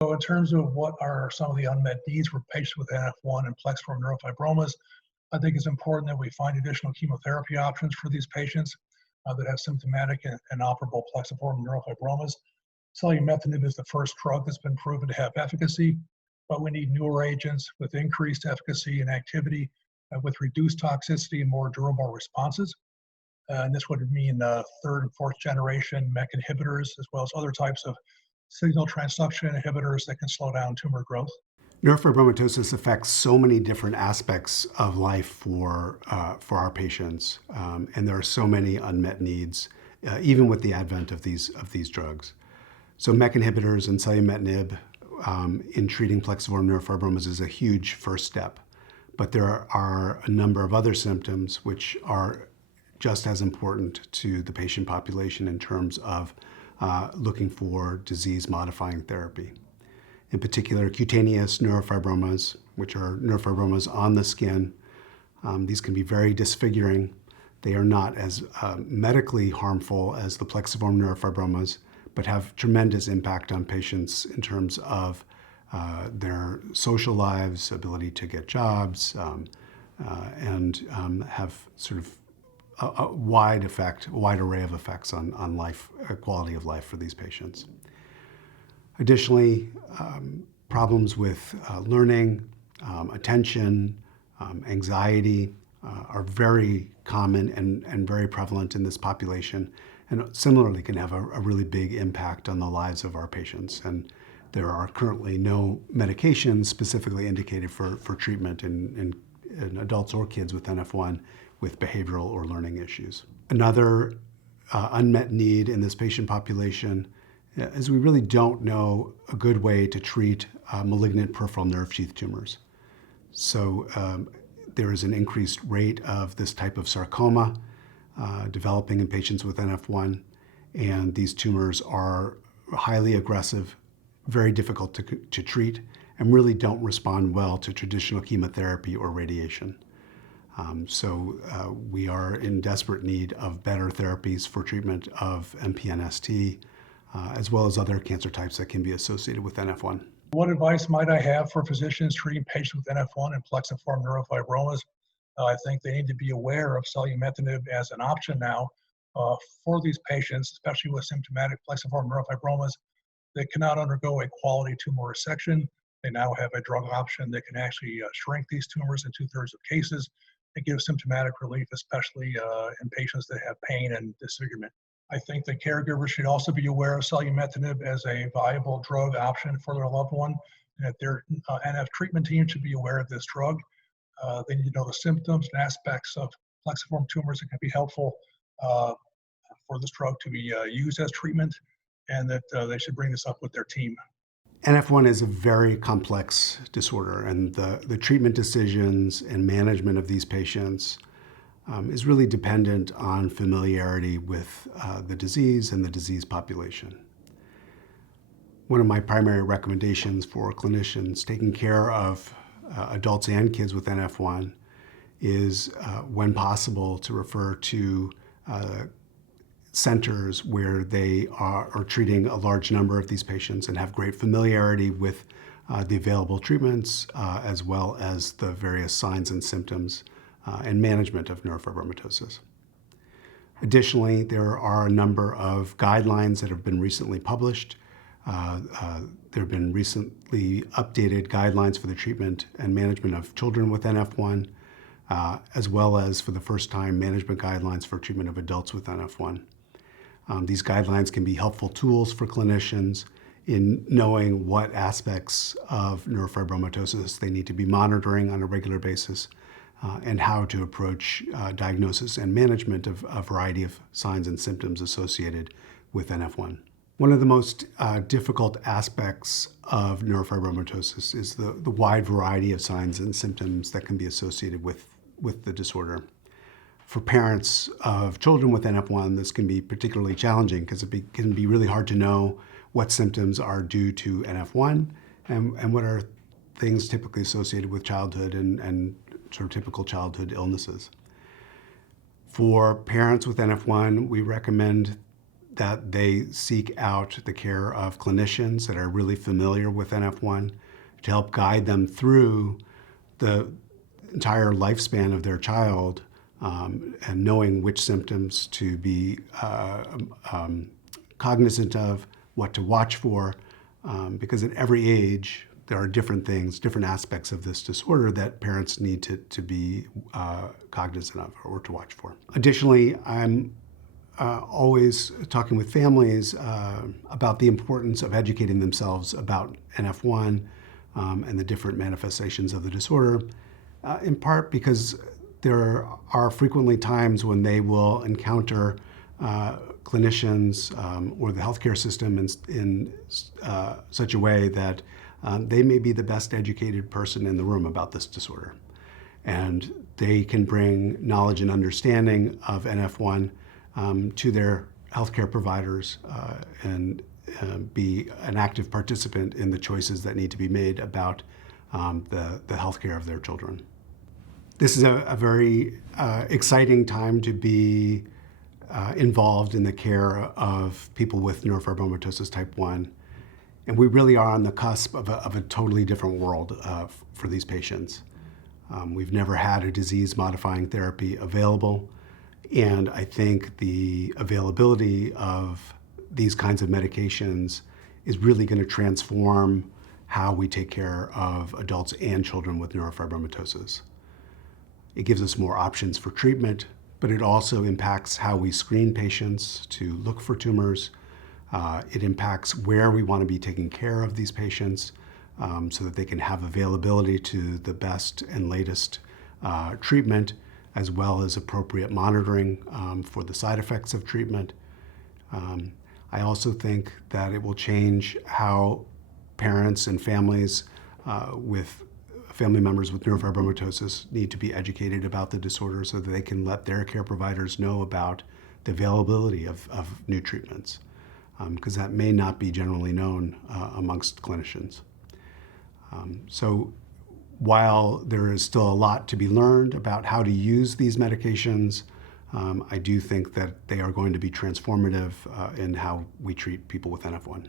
So in terms of what are some of the unmet needs for patients with NF1 and plexiform neurofibromas, I think it's important that we find additional chemotherapy options for these patients that have symptomatic and inoperable plexiform neurofibromas. Selumetinib is the first drug that's been proven to have efficacy, but we need newer agents with increased efficacy and activity, with reduced toxicity and more durable responses. And this would mean third and fourth generation MEK inhibitors, as well as other types of signal transduction inhibitors that can slow down tumor growth. Neurofibromatosis affects so many different aspects of life for our patients, and there are so many unmet needs, even with the advent of these drugs. So MEK inhibitors and selumetinib in treating plexiform neurofibromas is a huge first step, but there are a number of other symptoms which are just as important to the patient population in terms of looking for disease-modifying therapy. In particular, cutaneous neurofibromas, which are neurofibromas on the skin. These can be very disfiguring. They are not as medically harmful as the plexiform neurofibromas, but have tremendous impact on patients in terms of their social lives, ability to get jobs, and have sort of a wide array of effects on life, quality of life for these patients. Additionally, problems with learning, attention, anxiety are very common and very prevalent in this population, and similarly can have a really big impact on the lives of our patients. And there are currently no medications specifically indicated for treatment in adults or kids with NF1 with behavioral or learning issues. Another unmet need in this patient population is we really don't know a good way to treat malignant peripheral nerve sheath tumors. So there is an increased rate of this type of sarcoma developing in patients with NF1, and these tumors are highly aggressive, very difficult to treat, and really don't respond well to traditional chemotherapy or radiation. So we are in desperate need of better therapies for treatment of MPNST, as well as other cancer types that can be associated with NF1. What advice might I have for physicians treating patients with NF1 and plexiform neurofibromas? I think they need to be aware of selumetinib as an option now for these patients, especially with symptomatic plexiform neurofibromas that cannot undergo a quality tumor resection. They now have a drug option that can actually shrink these tumors in 2/3 of cases and give symptomatic relief, especially in patients that have pain and disfigurement. I think the caregivers should also be aware of selumetinib as a viable drug option for their loved one, and that their NF treatment team should be aware of this drug. They need to know the symptoms and aspects of plexiform tumors that can be helpful for this drug to be used as treatment, and that they should bring this up with their team. NF1 is a very complex disorder, and the treatment decisions and management of these patients is really dependent on familiarity with the disease and the disease population. One of my primary recommendations for clinicians taking care of adults and kids with NF1 is, when possible, to refer to centers where they are treating a large number of these patients and have great familiarity with the available treatments, as well as the various signs and symptoms and management of neurofibromatosis. Additionally, there are a number of guidelines that have been recently published. There have been recently updated guidelines for the treatment and management of children with NF1, as well as for the first time management guidelines for treatment of adults with NF1. These guidelines can be helpful tools for clinicians in knowing what aspects of neurofibromatosis they need to be monitoring on a regular basis, and how to approach diagnosis and management of a variety of signs and symptoms associated with NF1. One of the most difficult aspects of neurofibromatosis is the wide variety of signs and symptoms that can be associated with the disorder. For parents of children with NF1, this can be particularly challenging because it can be really hard to know what symptoms are due to NF1 and what are things typically associated with childhood and sort of typical childhood illnesses. For parents with NF1, we recommend that they seek out the care of clinicians that are really familiar with NF1 to help guide them through the entire lifespan of their child, and knowing which symptoms to be cognizant of, what to watch for, because at every age, there are different things, different aspects of this disorder that parents need to be cognizant of or to watch for. Additionally, I'm always talking with families about the importance of educating themselves about NF1 and the different manifestations of the disorder, in part because there are frequently times when they will encounter clinicians or the healthcare system in such a way that they may be the best educated person in the room about this disorder. And they can bring knowledge and understanding of NF1 to their healthcare providers and be an active participant in the choices that need to be made about the healthcare of their children. This is a very exciting time to be involved in the care of people with neurofibromatosis type 1. And we really are on the cusp of a totally different world for these patients. We've never had a disease-modifying therapy available, and I think the availability of these kinds of medications is really going to transform how we take care of adults and children with neurofibromatosis. It gives us more options for treatment, but it also impacts how we screen patients to look for tumors. It impacts where we want to be taking care of these patients so that they can have availability to the best and latest treatment, as well as appropriate monitoring for the side effects of treatment. I also think that it will change how parents and families with family members with neurofibromatosis need to be educated about the disorder so that they can let their care providers know about the availability of new treatments, because that may not be generally known amongst clinicians. So while there is still a lot to be learned about how to use these medications, I do think that they are going to be transformative in how we treat people with NF1.